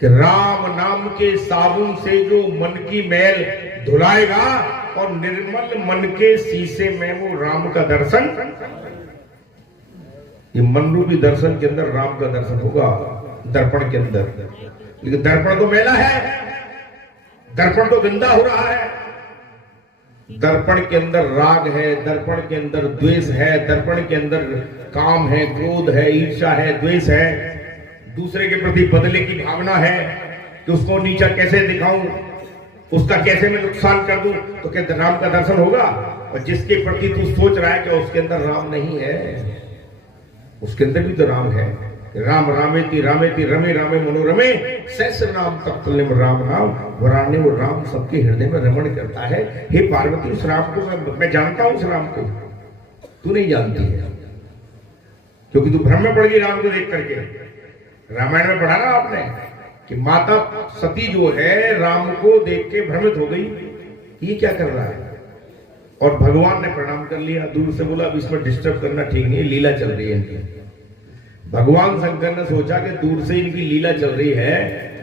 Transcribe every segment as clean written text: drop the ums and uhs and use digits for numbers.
कि राम नाम के साबुन से जो मन की मैल धुलाएगा और निर्मल मन के शीशे में वो राम का दर्शन, ये मन रूपी दर्शन के अंदर राम का दर्शन होगा दर्पण के अंदर। लेकिन दर्पण तो मैला है, दर्पण तो गंदा हो रहा है। दर्पण के अंदर राग है, दर्पण के अंदर द्वेष है, दर्पण के अंदर काम है, क्रोध है, ईर्ष्या है, द्वेष है, दूसरे के प्रति बदले की भावना है कि उसको नीचा कैसे दिखाऊं, उसका कैसे मैं नुकसान कर दूं। तो कहते राम का दर्शन होगा। और जिसके प्रति तू सोच रहा है कि उसके अंदर राम नहीं है, उसके अंदर भी तो राम है। राम रामेति रामेति रमे रामे मनोरमे सहस्र नाम तत्तुल्यम राम नाम वराने। वो राम सबके हृदय में रमण करता है। हे पार्वती, उस राम को मैं जानता हूं, उस राम को तू नहीं जानती है, क्योंकि तू भ्रम में पड़ गई राम को देख करके। रामायण में पढ़ा ना आपने कि माता सती जो है राम को देख के भ्रमित हो गई, ये क्या कर रहा है। और भगवान ने प्रणाम कर लिया, दूर से बोला अब इसमें डिस्टर्ब करना ठीक नहीं, लीला चल रही है इनकी। भगवान शंकर ने सोचा कि दूर से इनकी लीला चल रही है,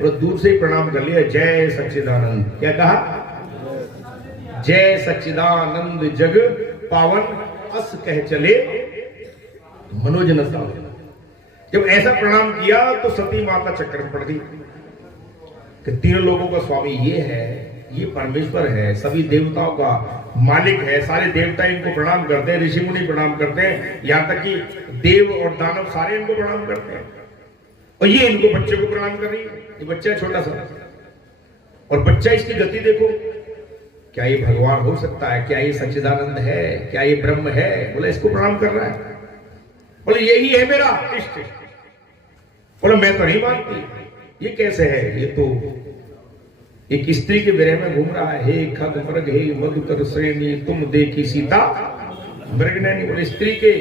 और दूर से ही प्रणाम कर लिया, जय सच्चिदानंद। क्या कहा? जय सच्चिदानंद जग पावन अस कह चले मनोजन सावन। जब ऐसा प्रणाम किया तो सती माता चक्कर पड़ गई कि तीनों लोगों का स्वामी ये है, ये परमेश्वर है, सभी देवताओं का मालिक है, सारे देवता इनको प्रणाम करते हैं, ऋषि मुनि प्रणाम करते हैं, यहाँ तक कि देव और दानव सारे इनको प्रणाम करते हैं। और ये इनको बच्चे को प्रणाम कर रही है। ये बच्चा छोटा सा, और बच्चा इसकी गति देखो, क्या ये भगवान हो सकता है? क्या ये सच्चिदानंद है? क्या ये ब्रह्म है? बोले इसको प्रणाम कर रहा है। बोले यही है मेरा इष्ट। बोले मैं तो नहीं मानती, ये कैसे है? ये तो एक स्त्री के विरह में घूम रहा है। हे खग मृग हे मधुकर श्रेणी तुम देखी सीता मृगनैनी। बोले स्त्री के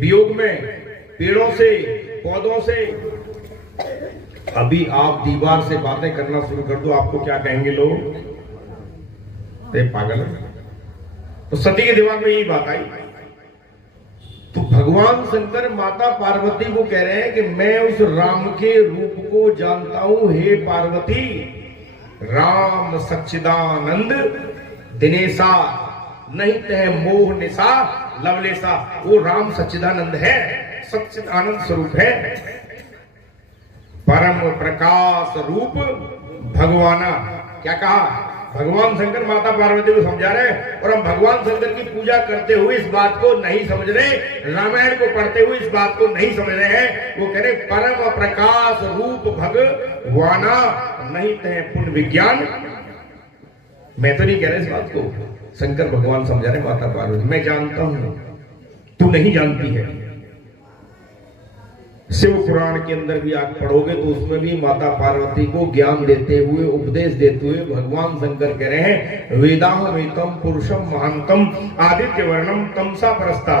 वियोग में पेड़ों से पौधों से, अभी आप दीवार से बातें करना शुरू कर दो, आपको क्या कहेंगे लोग? पागल है। तो सती के दिमाग में यही बात आई। तो भगवान शंकर माता पार्वती को कह रहे हैं कि मैं उस राम के रूप को जानता हूं। हे पार्वती, राम सच्चिदानंद दिनेशा नहीं तह मोह निशा लवलेशा। वो राम सच्चिदानंद है, सच्चिदानंद स्वरूप है, परम प्रकाश रूप भगवाना। क्या कहा? भगवान शंकर माता पार्वती को समझा रहे हैं। और हम भगवान शंकर की पूजा करते हुए इस बात को नहीं समझ रहे, रामायण को पढ़ते हुए इस बात को नहीं समझ रहे हैं। वो कह रहे परम प्रकाश रूप भगवाना नहीं तय पुण्य विज्ञान। मैं तो नहीं कह रहा इस बात को, शंकर भगवान समझा रहे माता पार्वती। मैं जानता हूं, तू नहीं जानती है। शिव पुराण के अंदर भी आप पढ़ोगे तो उसमें भी माता पार्वती को ज्ञान देते हुए, उपदेश देते हुए भगवान शंकर कह रहे हैं वेदाहमेतम पुरुषम महांतम आदित्य वर्णम तमसा परस्ता।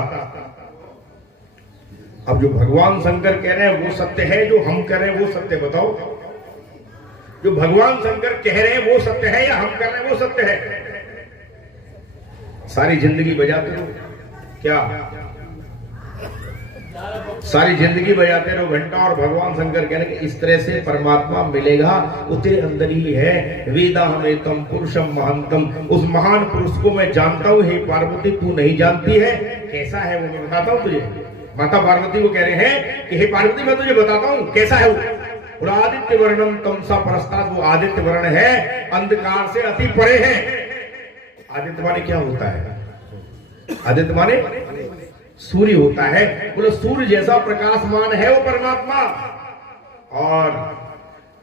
अब जो भगवान शंकर कह रहे हैं वो सत्य है, जो हम कह रहे हैं वो सत्य? बताओ, जो भगवान शंकर कह रहे हैं वो सत्य है या हम कह रहे हैं वो सत्य है? सारी जिंदगी बजाते रहो, क्या सारी जिंदगी बजाते रहो घंटा, और भगवान शंकर कह रहे हैं कि इस तरह से परमात्मा मिलेगा, वो तेरे अंदर ही है। वेदाहमेतम पुरुषम महांतम, उस महान पुरुष को मैं जानता हूं। हे पार्वती, तू नहीं जानती है। कैसा है वो मैं बताता हूं तुझे। माता पार्वती को कह रहे हैं कि हे पार्वती, मैं तुझे बताता हूं कैसा है वो। आदित्य वर्णम तमसा परस्तात्, वो आदित्य वर्ण है, अंधकार से अति परे है। आदित्य माने क्या होता है? आदित्य माने सूर्य होता है। बोले सूर्य जैसा प्रकाशमान है वो परमात्मा। और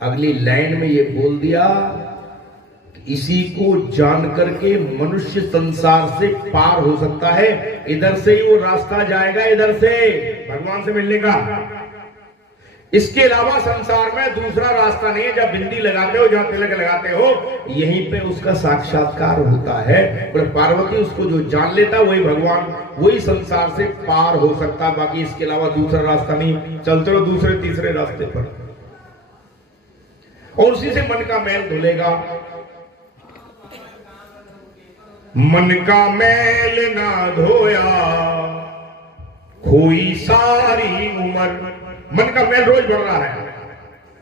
अगली लाइन में ये बोल दिया, इसी को जान करके मनुष्य संसार से पार हो सकता है। इधर से ही वो रास्ता जाएगा, इधर से भगवान से मिलने का। इसके अलावा संसार में दूसरा रास्ता नहीं है। जब बिंदी लगाते हो, जहां तिलक लगाते हो, यहीं पे उसका साक्षात्कार होता है। पर पार्वती उसको जो जान लेता है वही भगवान, वही संसार से पार हो सकता है। बाकी इसके अलावा दूसरा रास्ता नहीं। चलते रहो दूसरे तीसरे रास्ते पर, और उसी से मन का मैल धुलेगा। मन का मैल ना धोया खोई सारी उम्र। मन का मैल रोज बढ़ रहा है।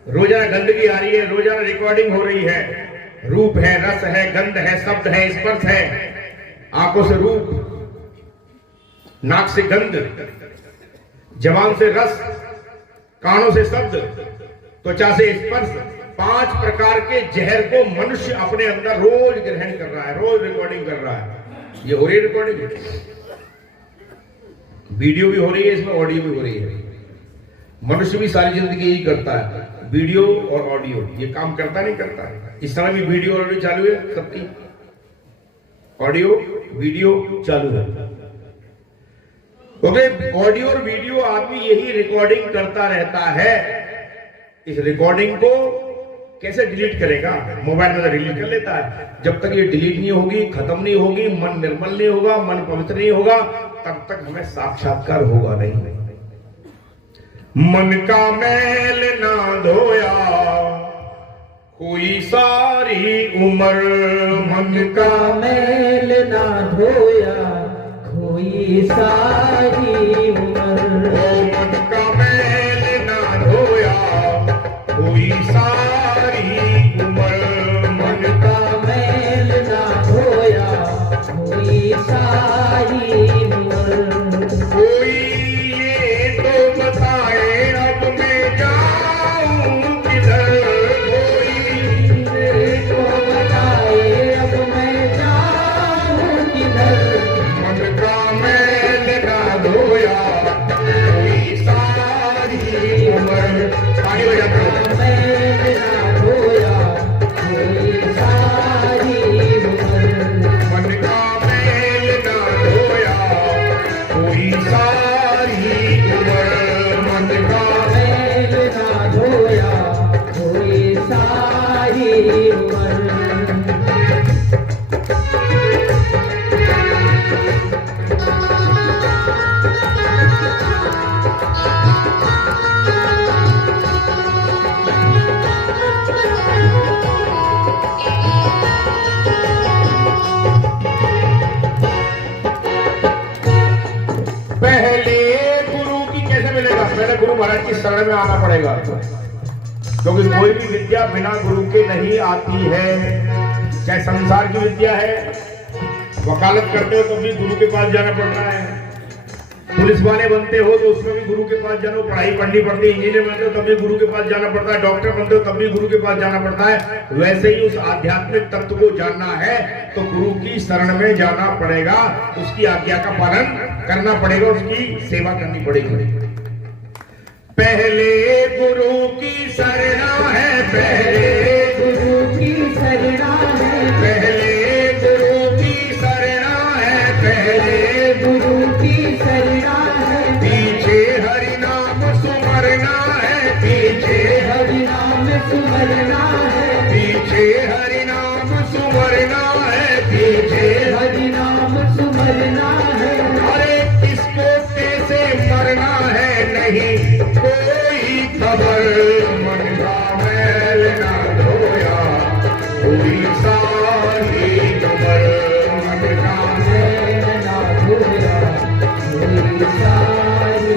रोजाना गंदगी आ रही है, रोजाना रिकॉर्डिंग हो रही है। रूप है, रस है, गंध है, शब्द है, स्पर्श है। आंखों से रूप, नाक से गंध, जबान से रस, कानों से शब्द, त्वचा से स्पर्श, 5 प्रकार के जहर को मनुष्य अपने अंदर रोज ग्रहण कर रहा है, रोज रिकॉर्डिंग कर रहा है। ये हो रही है रिकॉर्डिंग, वीडियो भी हो रही है, इसमें ऑडियो भी हो रही है। मनुष्य भी सारी जिंदगी यही करता है, वीडियो और ऑडियो, ये काम करता नहीं करता। इस समय भी वीडियो और ऑडियो चालू है, सबकी ऑडियो वीडियो चालू है। क्योंकि ऑडियो और वीडियो आदमी यही रिकॉर्डिंग करता रहता है। इस रिकॉर्डिंग को कैसे डिलीट करेगा? मोबाइल में तो डिलीट कर लेता है। जब तक ये डिलीट नहीं होगी, खत्म नहीं होगी, मन निर्मल नहीं होगा, मन पवित्र नहीं होगा, तब तक हमें साक्षात्कार होगा नहीं। मन का मैल ना धोया कोई सारी उम्र, मन का मैल ना धोया कोई सारी उम्र। मन का मैल ना धोया कोई सारी उम्र, मन का मैल ना धोया कोई सारी उम्र। कोई ये तो बताए अब मैं जाऊं किधर, कोई ये तो बताए अब मैं जाऊं किधर। मन का मैल ना धोया कोई सारी उम्र। पानी हो जाता है। मैल ना धोया कोई सारी उम्र। मन का मैल ना धोया कोई सारी उम्र, मन का मैल ना धोया कोई सारी उम्र। पहले गुरु की कैसे मिलेगा? पहले गुरु महाराज की शरण में आना पड़ेगा, क्योंकि कोई भी विद्या बिना गुरु के नहीं आती है। चाहे संसार की विद्या है, वकालत करते हो तो भी गुरु के पास जाना पड़ता है। पुलिस वाले बनते हो तो उसमें भी गुरु के पास जाना, पढ़ाई पढ़नी पड़ती है। इंजीनियर बनते हो तब भी गुरु के पास जाना पड़ता है। डॉक्टर बनते हो तब भी गुरु के पास जाना पड़ता है। वैसे ही उस आध्यात्मिक तत्व को जानना है तो गुरु की शरण में जाना पड़ेगा, उसकी आज्ञा का पालन करना पड़ेगा, उसकी सेवा करनी पड़ेगी। पहले गुरु की शरणा है, पहले गुरु की शरणा है, पहले गुरु की शरणा है, पहले गुरु की शरणा है। पीछे हरि नाम सुमरना है, पीछे हरि नाम सुमरना है, पीछे हरि नाम सुमरना है, पीछे हरि नाम सुमरना है। अरे किसको कैसे मरना है नहीं कोई खबर। मन का मैल ना धोया कोई सारी उम्र, मन का मैल ना धोया कोई सारी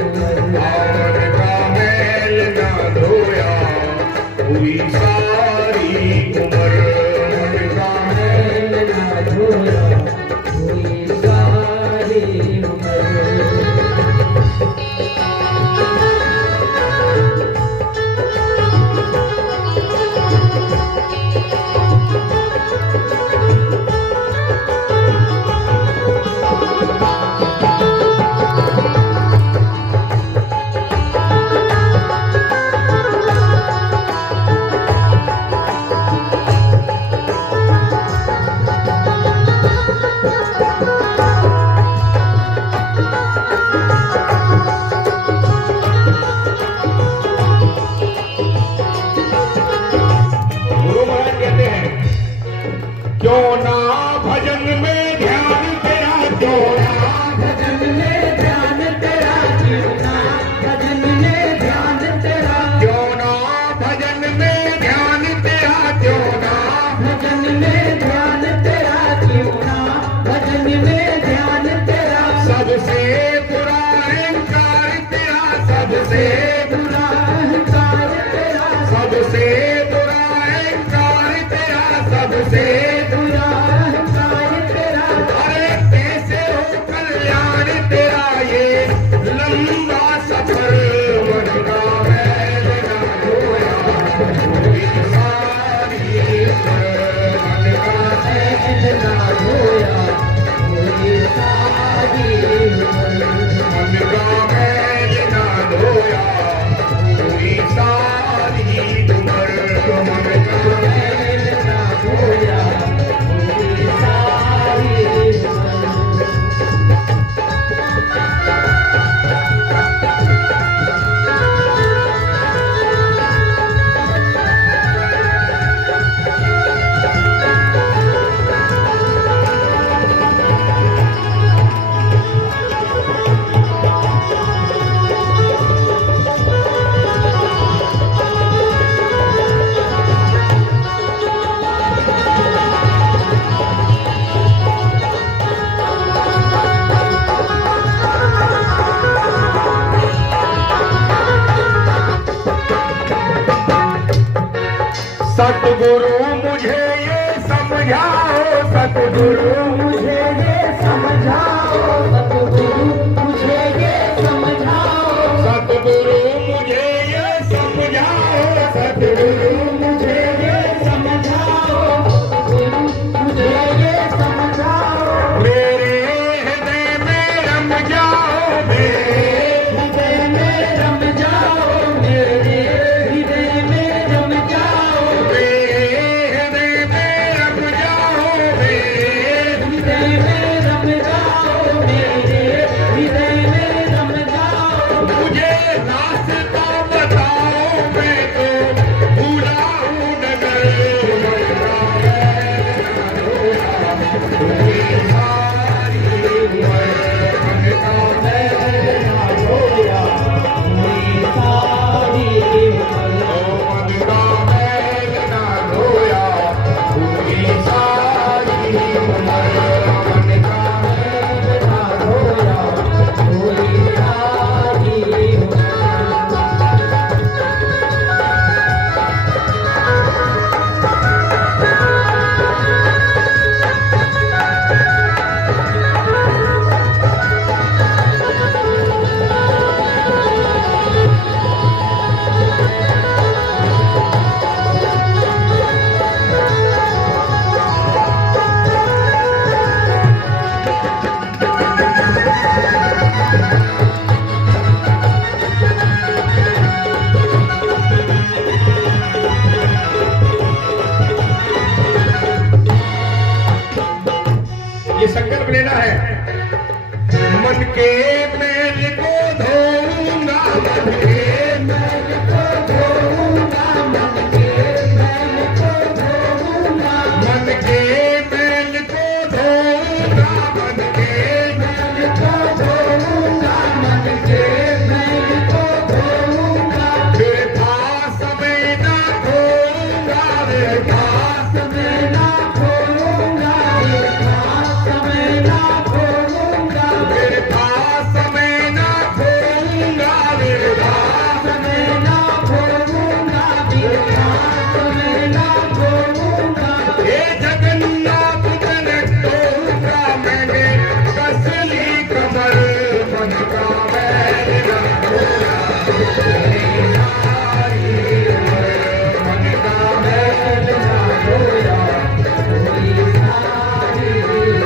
उम्र। मन का मैल ना धोया कोई सारी उम्र, मन का मैल ना धोया कोई सारी उम्र। गुरु महाराज कहते हैं क्यों ना भजन में ध्यान तेरा, क्यों ना भजन में ध्यान तेरा, क्यों ना भजन में ध्यान तेरा, क्यों ना भजन में ध्यान तेरा, क्यों ना भजन में ध्यान तेरा, क्यों ना भजन में ध्यान तेरा। सबसे बुरा अहंकार तेरा, सबसे बुरा अहंकार तेरा, सतगुरु मुझे ये समझाओ, सतगुरु मुझे ये समझाओ, सतगुरु मुझे ये समझाओ, सतगुरु मुझे ये समझाओ, सतगुरु मुझे ये समझाओ, सतगुरु मुझे ये समझाओ। मेरे हृदय में रम जाओ, मेरे हृदय में रम जाओ, मेरे हृदय में रम जाओ, मेरे हृदय में रम जाओ, मेरे हृदय में रम जाओ, मेरे हृदय में रम जाओ। मुझे रास्ता बताओ, मैं तो भूला हूँ नगर, पूरी सारी उम्र मन का मैल ना धोया, पूरी सारी उम्र ओ मन का मैल ना धोया, पूरी सारी उम्र मन का ना धोया, पूरी सारी उम्र। ये संकल्प लेना है। मन के मैल को धोऊंगा, मन के मैल को धोऊंगा, मन के मैल को धोऊंगा, मन के मैल को धोऊंगा, मन के मैल को धोऊंगा, मन के मैल को धोऊंगा। फिर पास में ना धोऊंगा, फिर पास समय ना खोलूंगा, समय ना खोलूंगा, फिर पास में ना धोऊंगा, फिर पास समय ना खोलूंगा, समय ना खोलूंगा। हे जगन्नाथ जनक तोरा मैंने कसली कमर, मन का मैल ना धोया, पूरी सारी उम्र मन का मैल ना धोया, पूरी सारी उम्र।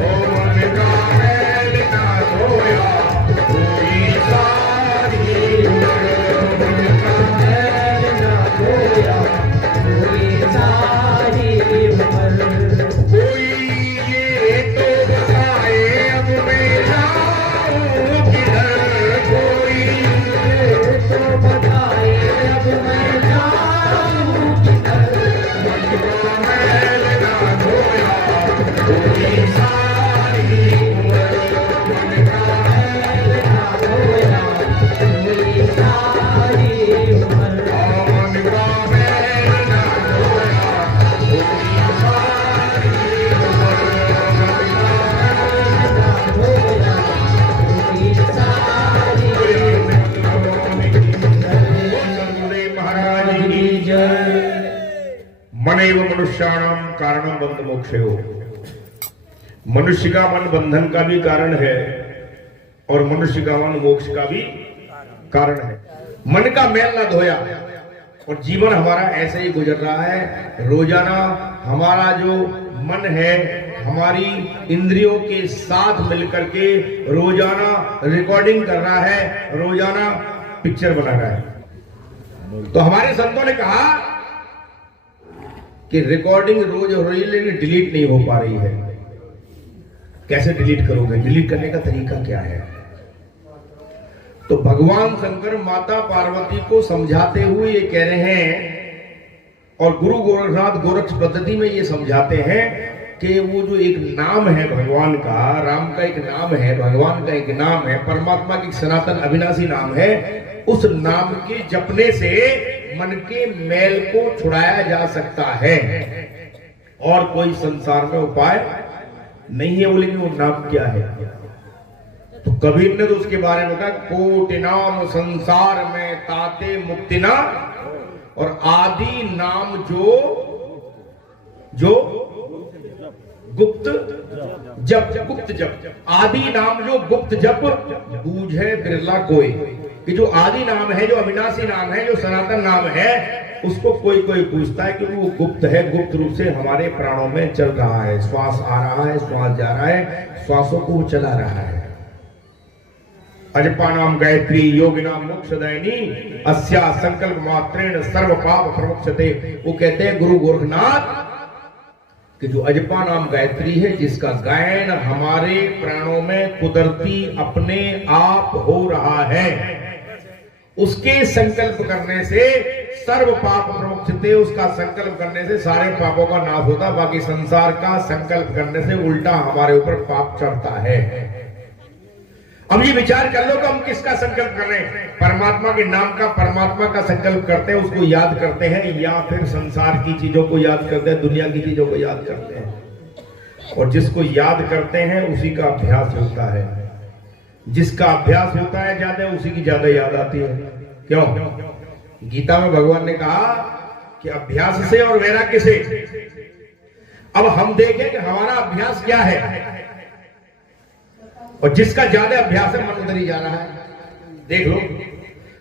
ओ मन का मैल ना धोया, पूरी सारी उम्र मन का मैल ना धोया, पूरी सारी उम्र। कोई ये तो बताए अब मैं जाऊं किधर, कोई ये तो बताए अब मैं जाऊं किधर। मन का मैल ना धोया, पूरी सारी उम्र मन का मैल ना धोया, पूरी सारी उम्र। मन का मैल ना धोया, पूरी सारी धोया, पूरी सारी गुरुदेव महाराज की जय। मनैव मनुष्याणाम कारणम बंध मोक्षयो। मनुष्य का मन बंधन का भी कारण है और मनुष्य का मन मोक्ष का भी कारण है। मन का मैल ना धोया और जीवन हमारा ऐसे ही गुजर रहा है। रोजाना हमारा जो मन है हमारी इंद्रियों के साथ मिलकर के रोजाना रिकॉर्डिंग कर रहा है, रोजाना पिक्चर बना रहा है। तो हमारे संतों ने कहा कि रिकॉर्डिंग रोज हो रही है लेकिन डिलीट नहीं हो पा रही है। कैसे डिलीट करोगे? डिलीट करने का तरीका क्या है? तो भगवान शंकर माता पार्वती को समझाते हुए ये कह रहे हैं और गुरु गोरखनाथ गोरक्ष पद्धति में ये समझाते हैं कि वो जो एक नाम है भगवान का, राम का एक नाम है, भगवान का एक नाम है, परमात्मा की सनातन अविनाशी नाम है, उस नाम के जपने से मन के मैल को छुड़ाया जा सकता है और कोई संसार में उपाय नहीं है। बोलेंगे वो नाम क्या है? तो कबीर ने तो उसके बारे में कहा, कोटि नाम संसार में ताते मुक्ति ना और आदि नाम जो गुप्त जप आदि नाम जो गुप्त जप बूझे बिरला कोई, कि जो आदि नाम है, जो अविनाशी नाम है, जो सनातन नाम है, उसको कोई कोई पूछता है क्योंकि वो गुप्त है, गुप्त रूप से हमारे प्राणों में चल रहा है, श्वास आ रहा है, श्वास जा रहा है, श्वासों को वो चला रहा है। अजपा नाम गायत्री योगिनाम मोक्षदायिनी अस्या संकल्प मात्रेण सर्व पाप प्रमुक्षते। वो कहते हैं गुरु गोरखनाथ कि जो अजपा नाम गायत्री है, जिसका गायन हमारे प्राणों में कुदरती अपने आप हो रहा है, उसके संकल्प करने से सर्व पाप प्रमुक्षते, उसका संकल्प करने से सारे पापों का नाश होता, बाकी संसार का संकल्प करने से उल्टा हमारे ऊपर पाप चढ़ता है। अब ये विचार कर लो कि हम किसका संकल्प कर रहे हैं, परमात्मा के नाम का, परमात्मा का संकल्प करते हैं, उसको याद करते हैं, या फिर संसार की चीजों को याद करते हैं, दुनिया की चीजों को याद करते हैं। और जिसको याद करते हैं उसी का अभ्यास होता है, जिसका अभ्यास होता है ज्यादा, उसी की ज्यादा याद आती है। क्यों? गीता में भगवान ने कहा कि अभ्यास से और वैराग्य से। अब हम देखें कि हमारा अभ्यास क्या है, और जिसका ज्यादा अभ्यास है मन उधर ही जा रहा है। देख लो,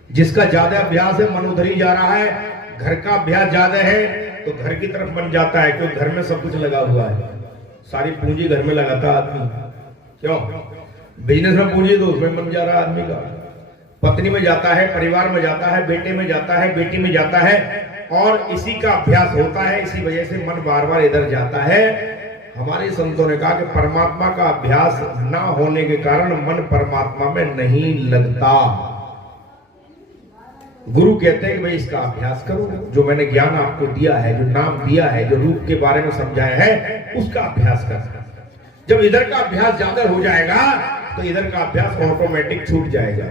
जिसका ज्यादा अभ्यास है मन उधर ही जा रहा है। घर का अभ्यास ज्यादा है तो घर की तरफ मन जाता है, क्योंकि घर में सब कुछ लगा हुआ है, सारी पूंजी घर में लगाता आदमी। क्यों? बिजनेस में पूंजी तो उसमें मन जा रहा है आदमी का, पत्नी में जाता है, परिवार में जाता है, बेटे में जाता है, बेटी में जाता है, और इसी का अभ्यास होता है, इसी वजह से मन बार बार इधर जाता है। हमारे संतों ने कहा कि परमात्मा का अभ्यास ना होने के कारण मन परमात्मा में नहीं लगता। गुरु कहते हैं कि भाई इसका अभ्यास करो, जो मैंने ज्ञान आपको दिया है, जो नाम दिया है, जो रूप के बारे में समझाया है, उसका अभ्यास कर। जब इधर का अभ्यास ज्यादा हो जाएगा तो इधर का अभ्यास ऑटोमेटिक छूट जाएगा।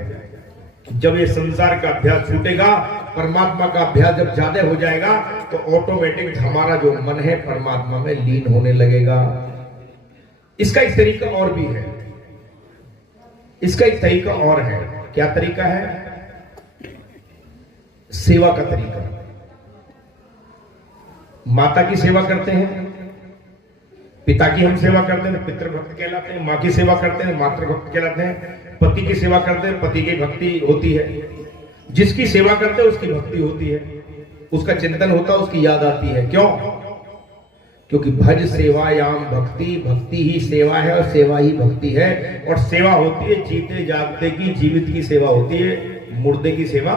जब ये संसार का अभ्यास छूटेगा, परमात्मा का अभ्यास जब ज्यादा हो जाएगा, तो ऑटोमेटिक हमारा जो मन है परमात्मा में लीन होने लगेगा। इसका एक तरीका और भी है, इसका एक तरीका और है। क्या तरीका है? सेवा का तरीका। माता की सेवा करते हैं, पिता की हम सेवा करते हैं, पितृभक्त कहलाते हैं। माँ की सेवा करते हैं, मातृभक्त कहलाते हैं। पति की सेवा करते हैं, पति की भक्ति होती है। जिसकी सेवा करते हैं उसकी भक्ति होती है, उसका चिंतन होता है, उसकी याद आती है। क्यों? क्योंकि भज सेवायाम भक्ति, भक्ति ही सेवा है और सेवा ही भक्ति है। और सेवा होती है जीते जागते की, जीवित की सेवा होती है, मुर्दे की सेवा।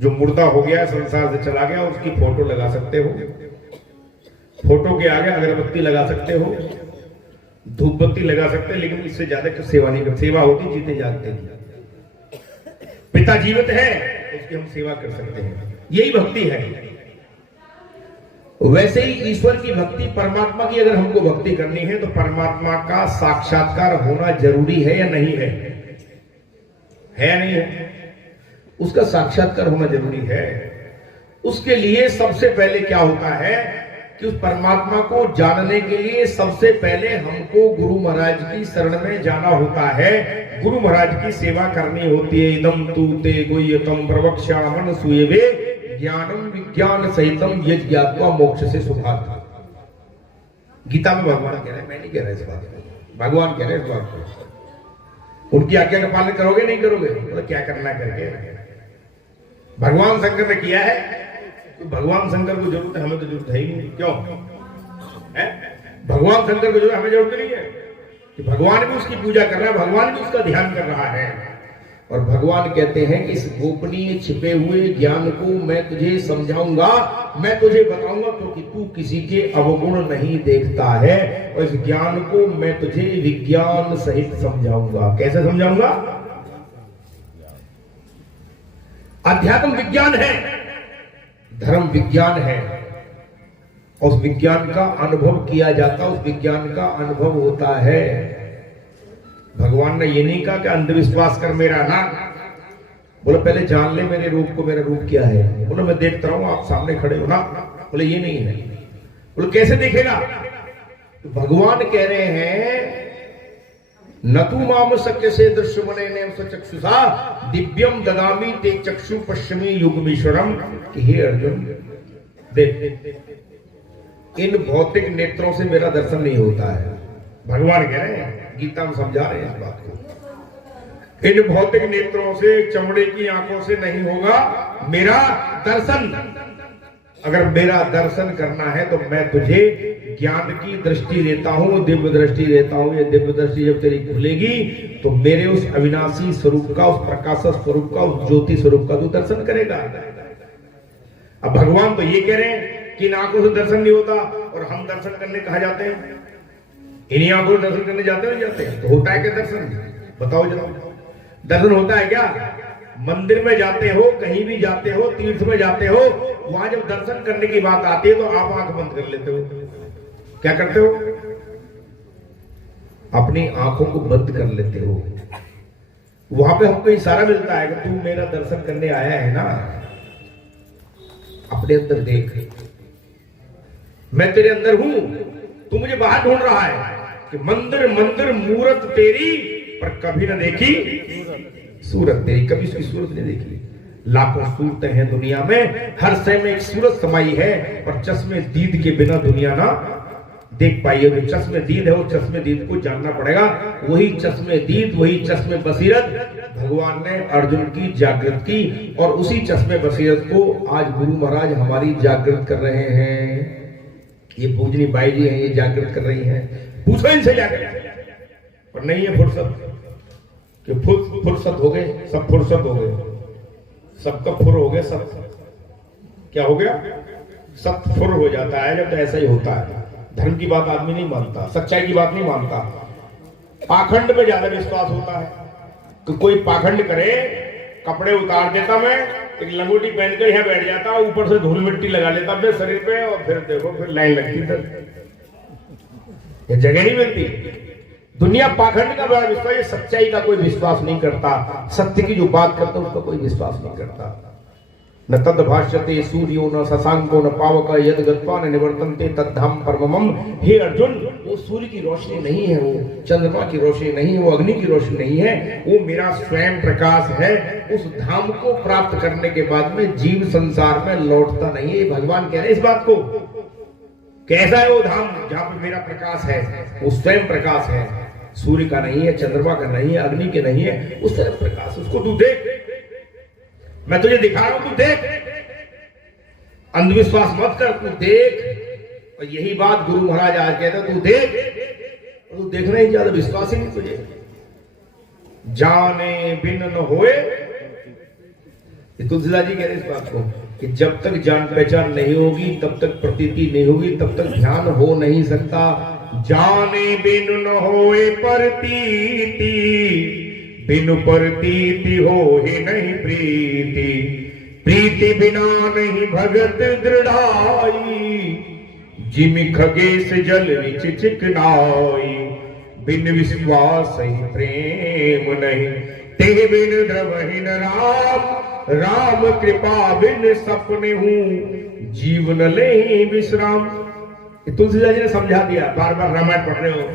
जो मुर्दा हो गया, संसार से चला गया, उसकी फोटो लगा सकते हो, फोटो के आगे अगरबत्ती लगा सकते हो, धूप बत्ती लगा सकते हैं, लेकिन इससे ज्यादा कुछ सेवा नहीं कर। सेवा होती जीते जागते की। पिता जीवित है तो उसकी हम सेवा कर सकते हैं, यही भक्ति है। वैसे ही ईश्वर की भक्ति, परमात्मा की अगर हमको भक्ति करनी है तो परमात्मा का साक्षात्कार होना जरूरी है या नहीं है? है या नहीं है? उसका साक्षात्कार होना जरूरी है। उसके लिए सबसे पहले क्या होता है कि उस परमात्मा को जानने के लिए सबसे पहले हमको गुरु महाराज की शरण में जाना होता है, गुरु महाराज की सेवा करनी होती है। इदम तू ते गुह्यतम प्रवक्ष्यामि सूयवे ज्ञानम विज्ञान सहितम यज् ज्ञात्वा मोक्ष से सुभात्। गीता में भगवान कह रहे हैं, मैं नहीं कह रहा इस बात को, भगवान कह रहे हैं इस बात को। उनकी आज्ञा का पालन करोगे नहीं करोगे? मतलब क्या करना करके भगवान शंकर ने किया है, तो भगवान शंकर को जरूरत है, हमें तो जरूरत है ही नहीं। क्यों है? भगवान शंकर को जरूरत, हमें जरूरत नहीं है कि भगवान भी उसकी पूजा कर रहा है, भगवान भी उसका ध्यान कर रहा है। और भगवान कहते हैं कि इस गोपनीय छिपे हुए ज्ञान को मैं तुझे समझाऊंगा, मैं तुझे बताऊंगा, क्योंकि तू किसी के अवगुण नहीं देखता है। और इस ज्ञान को मैं तुझे विज्ञान सहित समझाऊंगा। कैसे समझाऊंगा? अध्यात्म विज्ञान है, धर्म विज्ञान है, उस विज्ञान का अनुभव किया जाता, उस विज्ञान का अनुभव होता है। भगवान ने ये नहीं कहा कि अंधविश्वास कर मेरा ना, बोले पहले जान ले मेरे रूप को, मेरा रूप क्या है। बोले मैं देखता हूं, आप सामने खड़े हो ना। बोले ये नहीं है। बोले कैसे देखेगा? तो भगवान कह रहे हैं न तू माम शक्य से दृश्यमने ने चक्षुषा दिव्यम ददामी ते चक्षु पश्चिमी युगमीश्वरम। कि हे अर्जुन देख, इन भौतिक नेत्रों से मेरा दर्शन नहीं होता है। भगवान कह रहे हैं, गीता में समझा रहे हैं इस बात को। इन भौतिक नेत्रों से, चमड़े की आंखों से नहीं होगा मेरा दर्शन। अगर मेरा दर्शन करना है तो मैं तुझे ज्ञान की दृष्टि देता हूं, दिव्य दृष्टि देता हूं। ये दिव्य दृष्टि जब तेरी खुलेगी तो मेरे उस अविनाशी स्वरूप का, उस प्रकाश स्वरूप का, उस ज्योति स्वरूप का तू दर्शन करेगा। अब भगवान तो ये कह रहे हैं कि इन आंखों से दर्शन नहीं होता, और हम दर्शन करने कहा जाते हैं, इन्हीं आंखों से दर्शन करने जाते हैं, जाते हैं। तो होता है क्या दर्शन? बताओ जरा, दर्शन होता है क्या? मंदिर में जाते हो, कहीं भी जाते हो, तीर्थ में जाते हो, वहां जब दर्शन करने की बात आती है तो आप आंख बंद कर लेते हो। क्या करते हो? अपनी आंखों को बंद कर लेते हो। वहां पे हमको इशारा मिलता है कि तू मेरा दर्शन करने आया है ना, अपने अंदर देख, मैं तेरे अंदर हूं, तू मुझे बाहर ढूंढ रहा है। कि मंदिर मंदिर मूरत तेरी, पर कभी ना देखी सूरत तेरी। कभी उसकी सूरत नहीं देखी। लाखों सूरतें हैं दुनिया में, हर शय में एक सूरत समाई है, पर चश्मे दीद के बिना दुनिया ना देख पाई है। जो चश्मे दीद है, वो चश्मे दीद को जानना पड़ेगा। वही चश्मे दीद, वही चश्मे बसीरत भगवान ने अर्जुन की जागृत की, और उसी चश्मे बसीरत को आज गुरु महाराज हमारी जागृत कर रहे हैं। ये पूजनी बाई जी हैं, ये जागृत कर रही हैं। पूछो इनसे जागृत, पर नहीं है फुर्सत। कि फुर्सत हो गए, सब फुर्सत हो गए, सबका फुर हो गया। सब क्या हो गया? सब फुर हो जाता है जब तो ऐसा ही होता है। धर्म की बात आदमी नहीं मानता, सच्चाई की बात नहीं मानता, पाखंड में ज्यादा विश्वास होता है। तो कोई पाखंड करे, कपड़े उतार देता, मैं एक लंगोटी पहनकर यहाँ बैठ जाता, ऊपर से धूल मिट्टी लगा लेता अपने शरीर पे, और फिर देखो फिर लाइन लगती थी, ये जगह नहीं मिलती। दुनिया पाखंड का बड़ा विश्वास, ये सच्चाई का कोई विश्वास नहीं करता। सत्य की जो बात करता है उसका कोई विश्वास नहीं करता। न तद भाष्यते सूर्यो न शशांको न पावक यद गत्वा न निवर्तन्ते तद्धाम परमम। हे अर्जुन, वो सूर्य की रोशनी नहीं है, वो चंद्रमा की रोशनी नहीं है, वो अग्नि की रोशनी नहीं है, वो मेरा स्वयं प्रकाश है। उस धाम को प्राप्त करने के बाद में जीव संसार में लौटता नहीं है। भगवान कह रहे हैं इस बात को। कैसा है वो धाम जहां पर मेरा प्रकाश है? वो स्वयं प्रकाश है, सूर्य का नहीं है, चंद्रमा का नहीं है, अग्नि के नहीं है, उस स्वयं प्रकाश। उसको तू देख, मैं तुझे दिखा रहा हूं, तू देख। अंधविश्वास मत कर, तू देख। और यही बात गुरु महाराज आज कहते हैं, तू देख। और तू देखना ही ज्यादा विश्वास ही नहीं तुझे। जाने बिन न होए, तुलसीदास जी कह रहे इस बात को कि जब तक जान पहचान नहीं होगी, तब तक प्रतीति नहीं होगी, तब तक ध्यान हो नहीं सकता। जाने बिन न होए प्रतीति, बिनु प्रतीति हो ही नहीं प्रीति। प्रीति बिना नहीं भगत दृढ़ाई, जिमि खगेश जल निच चिकनाई। बिन विश्वास ही प्रेम नहीं, ते बिन द्रवहीन राम। राम कृपा बिन सपने हूं, जीवन ले विश्राम। तुलसीदास जी ने समझा दिया। बार बार रामायण पढ़ रहे हो,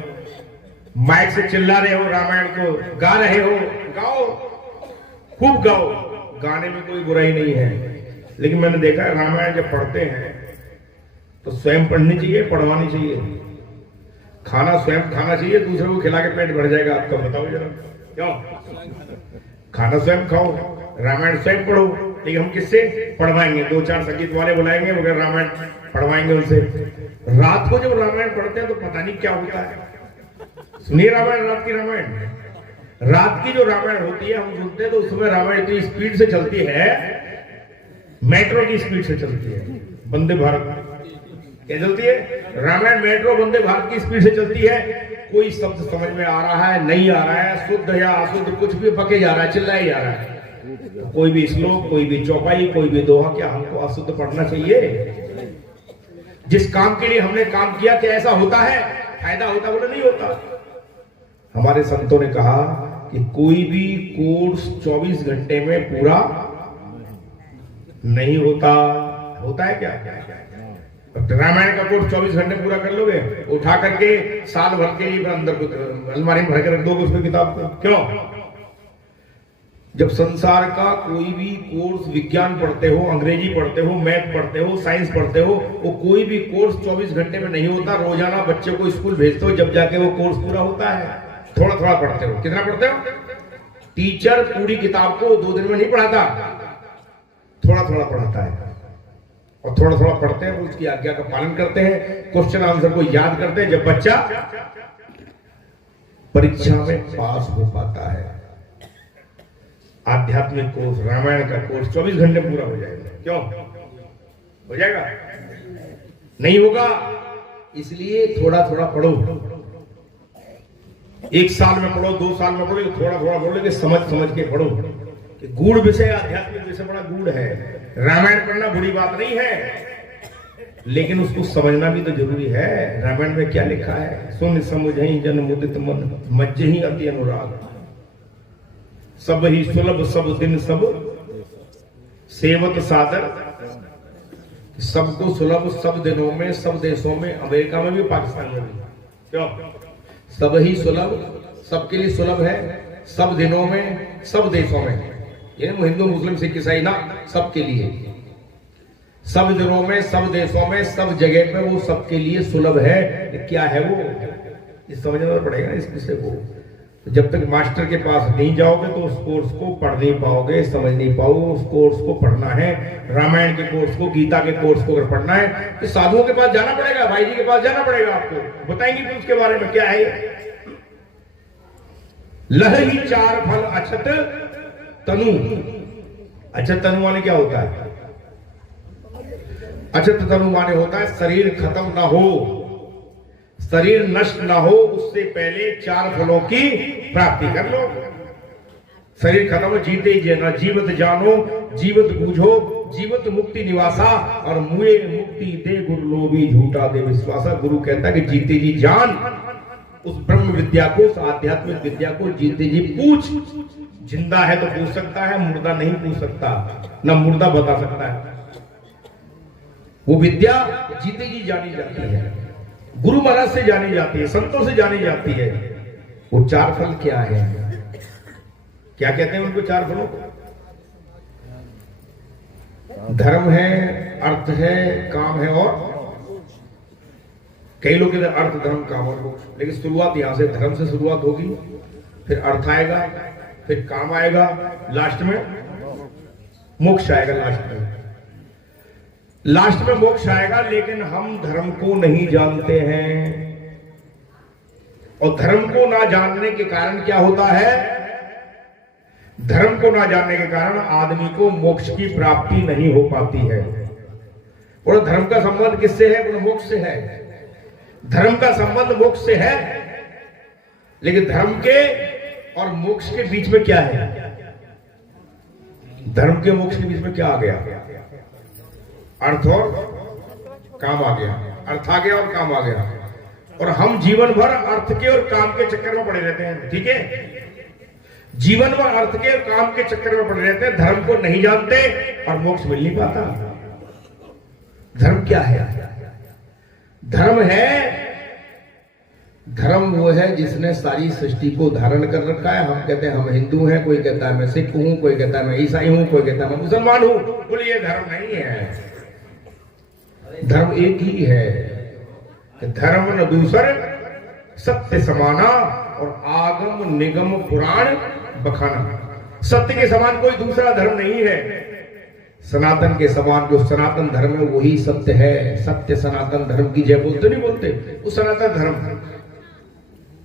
माइक से चिल्ला रहे हो, रामायण को गा रहे हो, गाओ, खूब गाओ, गाने में कोई बुराई नहीं है। लेकिन मैंने देखा है रामायण जब पढ़ते हैं तो स्वयं पढ़नी चाहिए, पढ़वानी चाहिए। खाना स्वयं खाना चाहिए, दूसरे को खिला के पेट भर जाएगा आपका। बताओ जरा क्यों? खाना स्वयं खाओ, रामायण स्वयं पढ़ो। लेकिन हम किससे पढ़वाएंगे? दो चार संगीत वाले बुलाएंगे, वगैरह रामायण पढ़वाएंगे उनसे। रात को जब रामायण पढ़ते हैं तो पता नहीं क्या होता है। सुनिए रामायण, रात की रामायण, रात की जो रामायण होती है हम सुनते हैं तो उसमें रामायण इतनी स्पीड से चलती है, मेट्रो की स्पीड से चलती है। वंदे भारत क्या चलती है? रामायण मेट्रो वंदे भारत की स्पीड से चलती है। कोई शब्द समझ में आ रहा है, नहीं आ रहा है, शुद्ध या अशुद्ध, कुछ भी बके जा रहा है, चिल्लाया जा रहा है। कोई भी श्लोक, कोई भी चौपाई, कोई भी दोहा, क्या हमको अशुद्ध पढ़ना चाहिए? जिस काम के लिए हमने काम किया, क्या ऐसा होता है? फायदा होता? बोले नहीं होता। हमारे संतों ने कहा कि कोई भी कोर्स 24 घंटे में पूरा नहीं होता। होता है क्या? रामायण का कोर्स 24 घंटे पूरा कर लोगे? उठा करके साल भर के लिए अंदर अलमारी में भर के रख दोगे उसमें किताब को? क्यों? जब संसार का कोई भी कोर्स, विज्ञान पढ़ते हो, अंग्रेजी पढ़ते हो, मैथ पढ़ते हो, साइंस पढ़ते हो, वो कोई भी कोर्स 24 घंटे में नहीं होता। रोजाना बच्चे को स्कूल भेजते हो, जब जाके वो कोर्स पूरा होता है। थोड़ा थोड़ा पढ़ते हो। कितना पढ़ते हो? टीचर पूरी किताब को 2 दिन में नहीं पढ़ाता, थोड़ा थोड़ा पढ़ाता है। और थोड़ा थोड़ा पढ़ते हैं, उसकी आज्ञा का पालन करते हैं, क्वेश्चन आंसर को याद करते हैं। जब बच्चा परीक्षा में पास हो पाता है, आध्यात्मिक कोर्स, रामायण का कोर्स 24 घंटे पूरा हो जाएगा। क्यों हो जाएगा? नहीं होगा। इसलिए थोड़ा थोड़ा पढ़ो। 1 साल में पढ़ो, 2 साल में पढ़ो, थोड़ा थोड़ा पढ़ो, लेकिन समझ समझ के पढ़ो। कि गूढ़ विषय, आध्यात्मिक विषय बड़ा गूढ़ है। रामायण पढ़ना बुरी बात नहीं है, लेकिन उसको समझना भी तो जरूरी है। रामायण में क्या लिखा है? सुन समुझहि जन मुदित मन, मज्जहि अति अनुराग, सब ही सुलभ सब दिन सब सेवत सादर। सबको सुलभ, सब दिनों में, सब देशों में, अमेरिका में भी, पाकिस्तान में भी। क्यों? सब ही सुलभ, सबके लिए सुलभ है, सब दिनों में, सब देशों में। ये हिंदू मुस्लिम सिख ईसाई ना, सबके लिए, सब दिनों में, सब देशों में, सब जगह पे वो सबके लिए सुलभ है। क्या है वो? ये समझना पड़ेगा इस विषय को। जब तक मास्टर के पास नहीं जाओगे तो उस कोर्स को पढ़ नहीं पाओगे, समझ नहीं पाओगे। उस कोर्स को पढ़ना है, रामायण के कोर्स को, गीता के कोर्स को अगर पढ़ना है तो साधुओं के पास जाना पड़ेगा, भाई जी के पास जाना पड़ेगा। आपको बताएंगे कि उसके बारे में क्या है। लह ही 4 फल अछत तनु। अछत तनु माने क्या होता है? अछत तनु माने होता है शरीर खत्म ना हो, शरीर नष्ट ना हो, उससे पहले 4 फलों की प्राप्ति कर लो। शरीर खत्म हो, जीते ही जीना, जीवत जानो, जीवत बूझो, जीवत मुक्ति निवासा, और मुए मुक्ति दे गुरु लोभी झूठा दे विश्वासा। गुरु कहता है कि जीते जी जान उस ब्रह्म विद्या को, उस आध्यात्मिक विद्या को जीते जी पूछ। जिंदा है तो पूछ सकता है, मुर्दा नहीं पूछ सकता, ना मुर्दा बता सकता है। वो विद्या जीते जी जानी जाती है, गुरु महाराज से जानी जाती है, संतों से जानी जाती है। वो 4 फल क्या है? क्या कहते हैं उनको 4 फलों को? धर्म है, अर्थ है, काम है, और कई लोग कहते हैं अर्थ धर्म काम और मोक्ष, लेकिन शुरुआत यहां से धर्म से शुरुआत होगी, फिर अर्थ आएगा, फिर काम आएगा, लास्ट में मोक्ष आएगा। लास्ट में मोक्ष आएगा। लेकिन हम धर्म को नहीं जानते हैं, और धर्म को ना जानने के कारण क्या होता है? धर्म को ना जानने के कारण आदमी को मोक्ष की प्राप्ति नहीं हो पाती है। और धर्म का संबंध किससे है? वो मोक्ष से है। धर्म का संबंध मोक्ष से है, लेकिन धर्म के और मोक्ष के बीच में क्या है? धर्म के मोक्ष के बीच में क्या आ गया? अर्थ और काम आ गया। अर्थ आ गया और काम आ गया, और हम जीवन भर अर्थ के और काम के चक्कर में पड़े रहते हैं। ठीक है, जीवन भर अर्थ के और काम के चक्कर में पड़े रहते हैं, धर्म को नहीं जानते और मोक्ष मिल नहीं पाता। धर्म क्या है? धर्म है, धर्म वो है जिसने सारी सृष्टि को धारण कर रखा है। हम कहते हैं हम हिंदू हैं, कोई कहता है मैं सिख हूं, कोई कहता है मैं ईसाई हूं, कोई कहता है मैं मुसलमान हूं। बोलिए धर्म नहीं है, धर्म एक ही है। धर्म न दूसर सत्य समाना, और आगम निगम पुराण बखाना। सत्य के समान कोई दूसरा धर्म नहीं है। सनातन के समान जो सनातन धर्म है वही सत्य है। सत्य सनातन धर्म की जय बोलते नहीं बोलते, वो सनातन धर्म।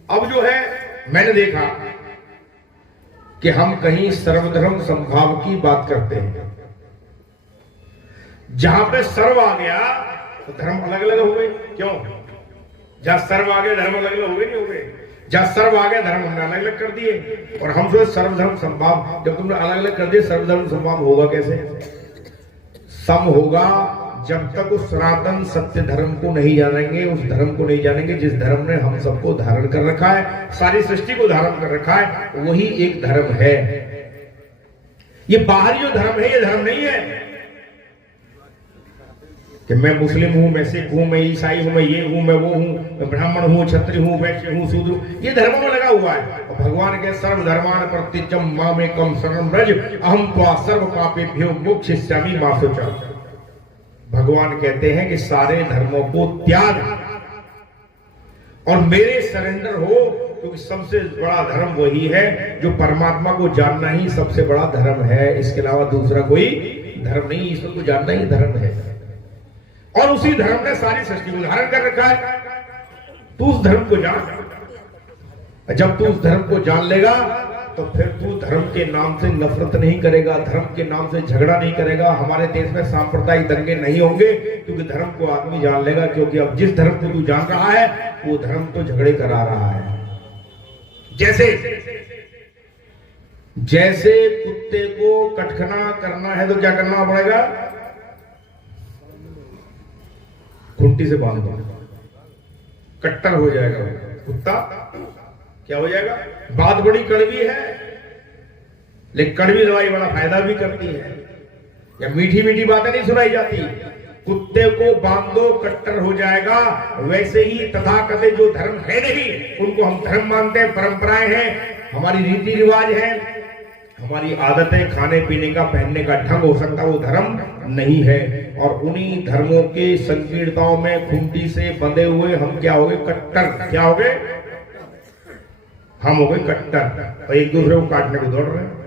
अब जो है, मैंने देखा कि हम कहीं सर्वधर्म संभाव की बात करते हैं, जहां पे सर्व आ गया तो धर्म अलग अलग हो गए। क्यों? जहां सर्व आ गया धर्म अलग अलग हो गए, नहीं हो गए? जहां सर्व आ गया धर्म हमने अलग अलग कर दिए, और हम जो सर्वधर्म संभाव, जब तुमने अलग अलग कर दिए, सर्वधर्म संभाव होगा कैसे? सम होगा जब तक उस सनातन सत्य धर्म को नहीं जानेंगे, उस धर्म को नहीं जानेंगे जिस धर्म ने हम सबको धारण कर रखा है, सारी सृष्टि को धारण कर रखा है, वही एक धर्म है। ये बाहरी जो धर्म है ये धर्म नहीं है। कि मैं मुस्लिम हूं, मैं सिख हूं, मैं ईसाई हूं, मैं ये हूं, मैं वो हूं, मैं ब्राह्मण हूं, क्षत्रिय हूं, वैश्य हूं, शूद्र हूं, ये धर्मों में लगा हुआ है। और भगवान के सर्व धर्मान प्रत्यजम मामेकम शरणं व्रज अहम त्वा सर्व पापेभ्यो मोक्षयिष्यामि मा शुचा। भगवान कहते हैं कि सारे धर्मों को त्याग और मेरे सरेंडर हो, क्योंकि सबसे बड़ा धर्म वही है जो परमात्मा को जानना ही सबसे बड़ा धर्म है। इसके अलावा दूसरा कोई धर्म नहीं, ईश्वर को जानना ही धर्म है। और उसी धर्म ने सारी सृष्टि को धारण कर रखा है। तू उस धर्म को जान। जब तू उस धर्म को जान लेगा तो फिर तू धर्म के नाम से नफरत नहीं करेगा, धर्म के नाम से झगड़ा नहीं करेगा। हमारे देश में सांप्रदायिक दंगे नहीं होंगे, क्योंकि धर्म को आदमी जान लेगा। क्योंकि अब जिस धर्म को तू जान रहा है वो धर्म तो झगड़े करा रहा है। जैसे कुत्ते को कटखना करना है तो क्या करना पड़ेगा? खूंटी से बांध दो, कट्टर हो जाएगा कुत्ता। क्या हो जाएगा? बात बड़ी कड़वी है, लेकिन कड़वी दवाई बड़ा फायदा भी करती है। या मीठी मीठी बातें नहीं सुनाई जाती। कुत्ते को बांध दो, कट्टर हो जाएगा। वैसे ही तथाकथित जो धर्म है नहीं, उनको हम धर्म मानते हैं, परंपराएं हैं, हमारी रीति रिवाज है, हमारी आदतें, खाने पीने का, पहनने का ढंग हो सकता है, वो धर्म नहीं है। और उन्हीं धर्मों के संकीर्णताओं में खूंटी से बंधे हुए हम क्या हो गए? कट्टर। क्या हो गए? हम हो गए कट्टर, और एक दूसरे को काटने को दौड़ रहे हैं।